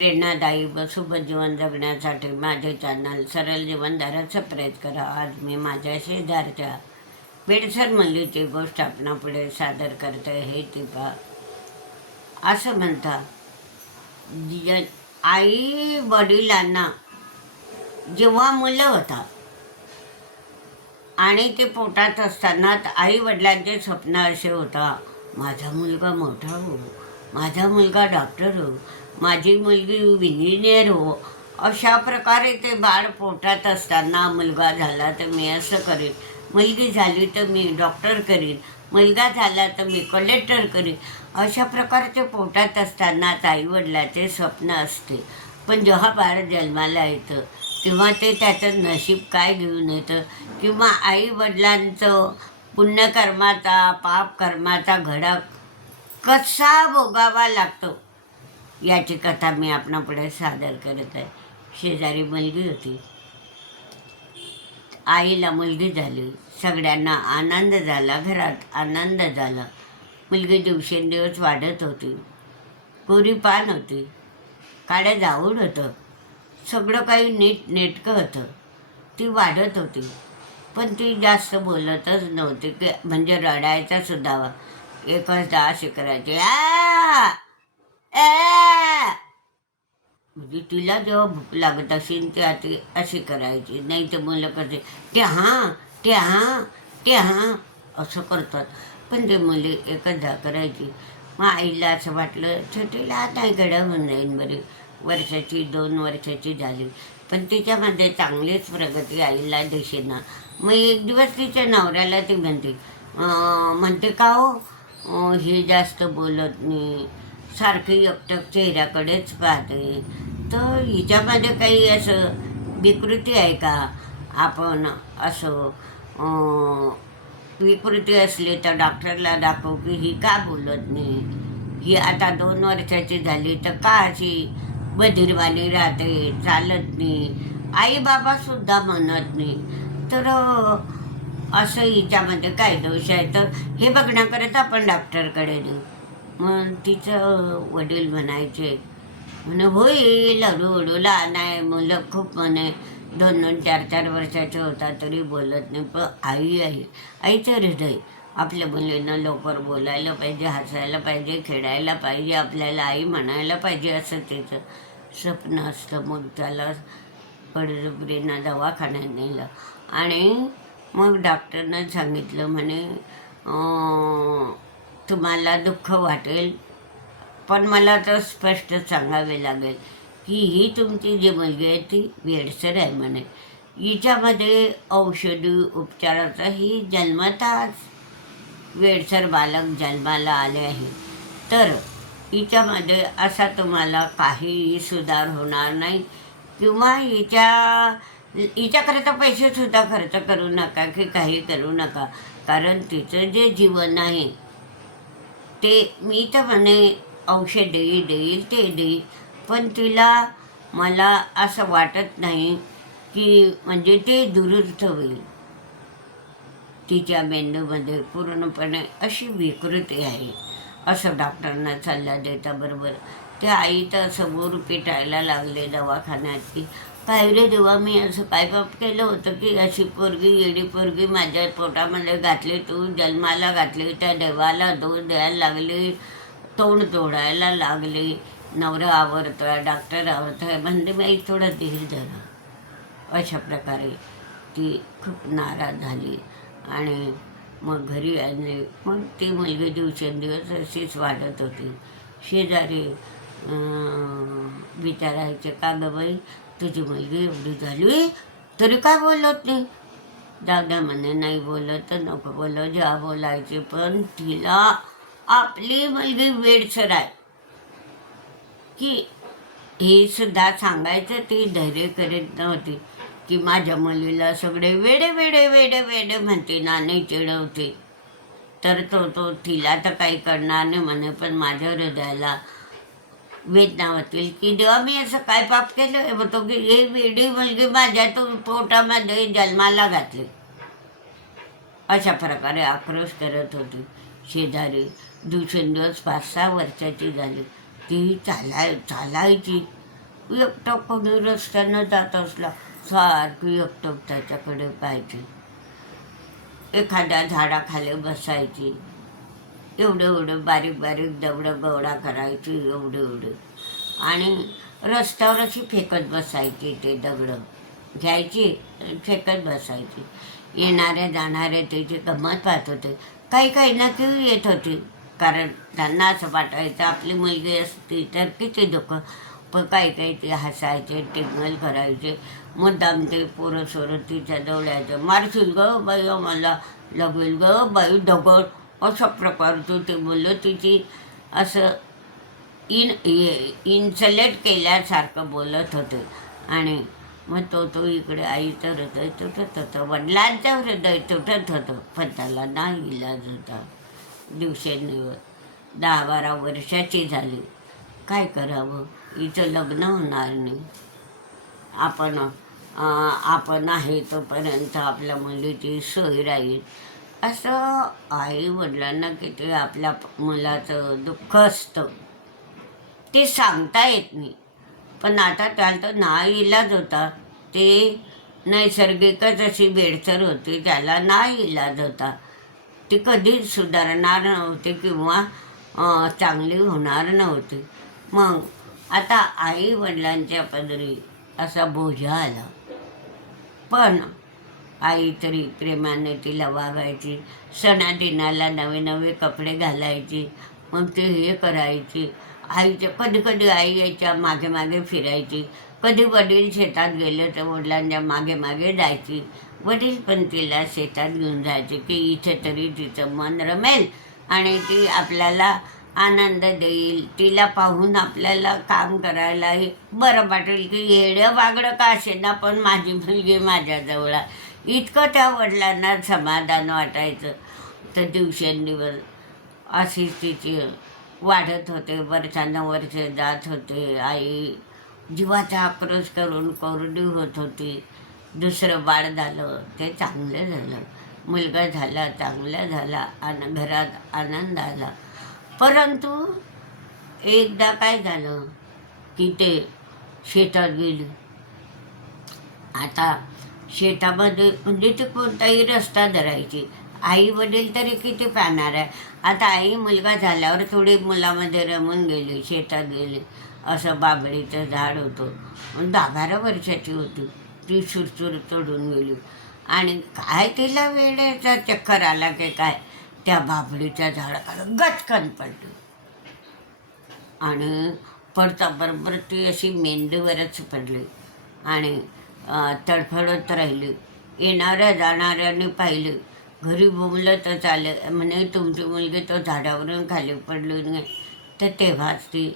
प्रेरणादायी व सोबत जीवन जगण्यासाठी माझे चॅनल सरळ जीवनधारा सबस्क्राईब करा. आज मी माझ्या शेजारच्या बेडसर मल्लीची गोष्ट आपणापुढे सादर करते. हे ती पा असं म्हणता आई वडिलांना जेव्हा मुलं होता आणि ते पोटात असताना आई वडिलांचे स्वप्न असे होता माझा मुलगा मोठा हो. माझा मुलगा डॉक्टर हो माझी मुलगी इंजिनियर हो अशा प्रकारे ते बाळ पोटात असताना मुलगा झाला तर मी असं करेन. मुलगी झाली तर मी डॉक्टर करीन. मुलगा झाला तर मी कलेक्टर करीन. अशा प्रकारचे पोटात असतानाच आईवडिलाचे स्वप्न असते. पण जेव्हा बाळ जन्माला येतं तेव्हा ते त्याचं नशीब काय घेऊन येतं? किंवा आईवडिलांचं पुण्यकर्माचा पापकर्माचा घडा कसा भोगावा लागतो? याची कथा मी आपणापुढे सादर करत आहे. शेजारी मुलगी होती. आईला मुलगी झाली. सगळ्यांना आनंद झाला. घरात आनंद झाला. मुलगी दिवसेंदिवस वाढत होती. कोरी पान होती. काळे जाऊड होतं. सगळं काही नीट नेटकं होतं. ती वाढत होती. पण ती जास्त बोलतच नव्हती. की म्हणजे रडायचा सुद्धा एकचदा अशी शिकरायचे म्हणजे तिला जेव्हा भूक लागत असेल ते आता अशी करायची. नाही तर मुलं कसे ते हां ते हां ते हां असं करतात. पण ते मुले एकदा करायची. मग आईला असं वाटलं छोटीला आता गडा होऊन जाईन बरी. वर्षाची दोन वर्षाची झाली. पण तिच्यामध्ये चांगलीच प्रगती आईला दिसेना. मग एक दिवस तिच्या नवऱ्याला ती म्हणते म्हणते का हो? हे जास्त बोलत नाही. सारखी एकटक चेहऱ्याकडेच पाहते. तर हिच्यामध्ये काही असं विकृती आहे का? आपण असं विकृती असली तर डॉक्टरला दाखवू की ही का बोलत नाही? ही आता दोन वर्षाची झाली तर का अशी बधीरवाणी राहते चालत नाही? आई बाबा सुद्धा म्हणत नाही. तर असं हिच्यामध्ये काय दोष आहे? तर हे बघण्याकरता आपण डॉक्टरकडे नेऊ मग तिचं वडील म्हणायचे म्हणे होईल हळूहळू लहान आहे मुलं खूप म्हणे दोन दोन चार चार वर्षाचे होता तरी बोलत नाही. पण आई आहे आईचं हृदय. आपल्या मुलींना लवकर बोलायला पाहिजे हसायला पाहिजे खेळायला पाहिजे आपल्याला आई म्हणायला पाहिजे असं तिचं स्वप्न असतं. मग त्याला बळजबरीनं दवाखान्यात नेलं. आणि मग डॉक्टरनं सांगितलं म्हणे तुम्हाला दुःख वाटेल पण मला तर स्पष्ट सांगावे लागेल की ही तुमची जी मुलगी आहे ती वेडसर आहे म्हणे. हिच्यामध्ये औषधी उपचाराचा ही जन्मताच वेडसर बालक जन्माला आले आहे. तर हिच्यामध्ये असा तुम्हाला काहीही सुधार होणार नाही किंवा हिच्या हिच्याकरिता पैसेसुद्धा खर्च करू नका की काही करू नका. कारण तिचं जे जीवन आहे ते मी तर म्हणे औषध देईल देईल ते देईल. पण तिला मला असं वाटत नाही की म्हणजे ते दुरुस्त होईल. तिच्या मेंदूमध्ये पूर्णपणे अशी विकृती आहे. असं डॉक्टरांना सल्ला देता बरोबर. त्या आई तर असं बोर पिटायला लागले दवाखान्यात की पाहिले रे देवा मी असं पायपाप केलं होतं की अशी पोरगी येडी पोरगी माझ्या पोटामध्ये घातली तू जन्माला घातली त्या देवाला दूध द्यायला लागली तोंड तोडायला लागली नवरा आवडतोय डॉक्टर आवडतोय म्हणजे मी थोडं धीर झालं अशा प्रकारे ती खूप नाराज झाली. आणि मग घरी आणि मग ती मुलगी दिवसेंदिवस अशीच वाढत होती. शेजारी विचारायचे का गं बाई? तुझी मुलगी एवढी झाली तरी काय बोलत नाही? जाऊ द्या म्हणे नाही बोलत तर नको बोलत ज्या बोलायचे पण तिला आपली मुलगी वेडसर आहे. की हे सुद्धा सांगायचं ती धैर्य करीत नव्हती. की माझ्या मुलीला सगळे वेडे वेडे वेडे वेडे म्हणते नाणे चिडवते. तर तो तो तिला तर काही करणार नाही म्हणे पण माझ्या हृदयाला वेदनावतील की देवा मी असं काय पाप केलं? मग तो की हे वेडी मुलगी माझ्या तो पोटामध्ये जन्माला घातली. अशा प्रकारे आक्रोश करत होती. शेजारी दिवसेंदिवस पाच सहा वर्षाची झाली. ती चालाय चालायची. एकटं कोणी रस्त्यानं जात असला सारखी एकटक त्याच्याकडे पाहायची. एखाद्या झाडाखाली बसायची. एवढं एवढं बारीक बारीक दवडं गवडा करायची एवढं एवढं. आणि रस्त्यावर अशी फेकत बसायची ते दगडं. घ्यायची फेकत बसायची. येणारे जाणारे त्याची गंमत पाहत होते. काही काही ना की येत होती. कारण त्यांना असं वाटायचं आपली मुलगी असती तर किती दुःख. पण काही काही ते हसायचे टिंगल करायचे. मुद्दाम ते पोरं सोरं तिच्या जवळायचे मारशील ग बाई मला लगेल ग बाई दगड. अशा प्रकारचं ते बोललं तिची असं इन इन्सलेट केल्यासारखं बोलत होते. आणि मग तो तो इकडे आईचं हृदय तुटत होतं. वडिलांचं हृदय तुटत होतं. पण त्याला नाही इलाज होता. दिवसेंदिवस दहा बारा वर्षाची झाली. काय करावं? हिचं लग्न होणार नाही. आपण आपण आहे तोपर्यंत आपल्या मुलीची सोय राहील. असं आई वडिलांना किती आपल्या मुलाचं दुःख असतं ते सांगता येत नाही. पण आता त्याला तर ना इलाज होता. ते नैसर्गिकच अशी बेडसर होती त्याला नाही इलाज होता. ती कधीच सुधारणार नव्हती किंवा चांगली होणार नव्हती. मग आता आई वडिलांच्या पदरी असा बोजा आला. पण आई तरी प्रेमाने तिला वागायची सणादिनाला नवे नवे कपडे घालायची मग ते हे करायची. आईच्या कधी कधी आई यायच्या मागे मागे फिरायची. कधी वडील शेतात गेले तर वडिलांच्या मागे मागे जायची. वडील पण तिला शेतात घेऊन जायचे की इथे तरी तिचं मन रमेल आणि ती आपल्याला आनंद देईल. तिला पाहून आपल्याला काम करायलाही बरं वाटेल की येडं वागडं का असेना पण माझी मुलगी माझ्याजवळ आहे. इतकं त्या वडिलांना समाधान वाटायचं. तर दिवसेंदिवस अशीच तिची वाढत होते वर्षानुवर्ष जात होते. आई जीवाचा आक्रोश करून कोरडी होत होती. दुसरं बाळ झालं ते चांगलं झालं. मुलगा झाला चांगला झाला आणि घरात आनंद आला. परंतु एकदा काय झालं की ते शेतात गेली. आता शेतामध्ये म्हणजे ते कोणताही रस्ता धरायची. आई वडील तरी किती पाहणार आहे. आता आई मुलगा झाल्यावर थोडी मुलामध्ये रमून गेली शेतात गेली. असं बाबळीचं झाड होतं. दहा बारा वर्षाची होती. ती सुरसुर चढून गेली. आणि काय तिला वेळेचा चक्कर आला की काय? त्या बाबळीच्या झाडाकडं गचकन पडली. आणि पडता बरोबर ती अशी मेंदूवरच पडली. आणि तडफडत राहिली. येणाऱ्या जाणाऱ्यांनी पाहिलं. घरी बोंबलं तर चाले म्हणे तुमची मुलगी तो झाडावरून खाली पडली नाही. तर तेव्हाच ती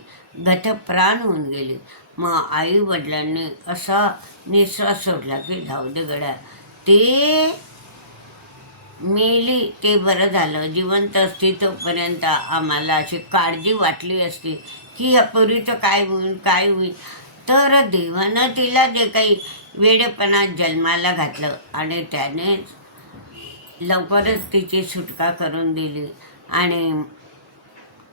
गतप्राण होऊन गेली. मग आई वडिलांनी असा निश्वास सोडला की जाऊ दे गड्या. ते मेली ते बरं झालं. जिवंत असती तोपर्यंत आम्हाला अशी काळजी वाटली असती की ह्या पोरीचं काय होईल काय होईल? तर देवानं तिला जे काही वेडेपणात जन्माला घातलं आणि त्याने लवकरच तिची सुटका करून दिली. आणि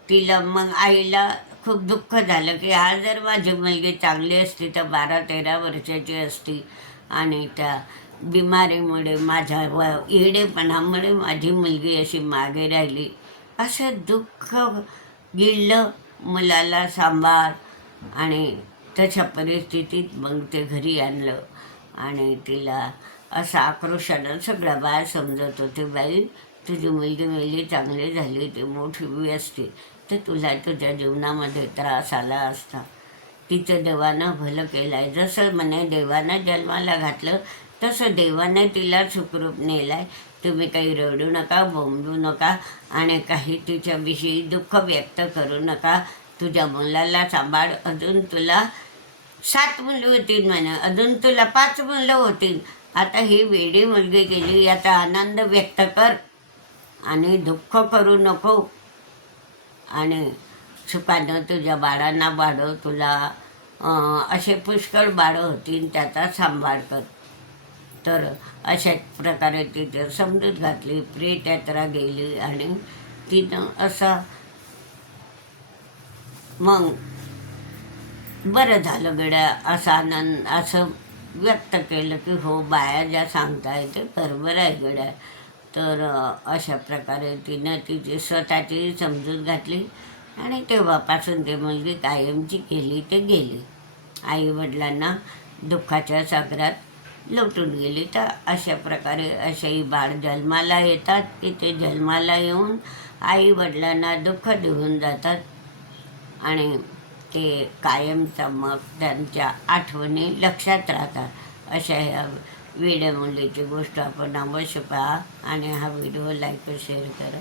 तिला मग आईला खूप दुःख झालं की आज जर माझी मुलगी चांगली असती तर बारा तेरा वर्षाची असती आणि त्या बिमारीमुळे माझ्या व येडेपणामुळे माझी मुलगी अशी मागे राहिली. असं दुःख गिळलं मुलाला सांभाळ आणि तशा परिस्थितीत मग ते घरी आणलं. आणि तिला असं आक्रोशानं सगळ्या बाळ समजत होते बाई तुझी मुलगी मुलगी चांगली झाली ती मोठी बी असते तर तुला तुझ्या जीवनामध्ये त्रास आला असता. तिचं देवानं भलं केलं आहे जसं म्हणे देवानं जन्माला घातलं तसं देवाने तिला सुखरूप नेलं आहे तुम्ही काही रडू नका बोंबू नका आणि काही तिच्याविषयी दुःख व्यक्त करू नका. तुझ्या मुलाला सांभाळ. अजून तुला सात मुलं होतील म्हणे. अजून तुला पाच मुलं होतील. आता ही वेडी मुलगी गेली. याचा आनंद व्यक्त कर आणि दुःख करू नको. आणि सुखानं तुझ्या बाळांना वाढव. तुला असे पुष्कळ बाळं होतील त्याचा सांभाळ कर. तर अशा प्रकारे तिथे समजूत घातली प्रेत यात्रा गेली आणि तिनं असा मग बरं झालं गड्या असा आनंद असं व्यक्त केलं की हो बाया ज्या सांगताय ते बरोबर आहे गड्या. तर अशा प्रकारे तिनं तिची स्वतःची समजूत घातली आणि तेव्हापासून ते मुलगी कायमची गेली ते गेली. आईवडिलांना दुःखाच्या सागरात लोटून गेली. तर अशा प्रकारे असेही बाळ जन्माला येतात की ते जन्माला येऊन आईवडिलांना दुःख देऊन जातात. आणि ते कायमचा मग त्यांच्या आठवणी लक्षात राहतात. अशा ह्या वेड्या मुलीची गोष्ट आपण अवश्य पहा आणि हा व्हिडिओ लाईक शेअर करा.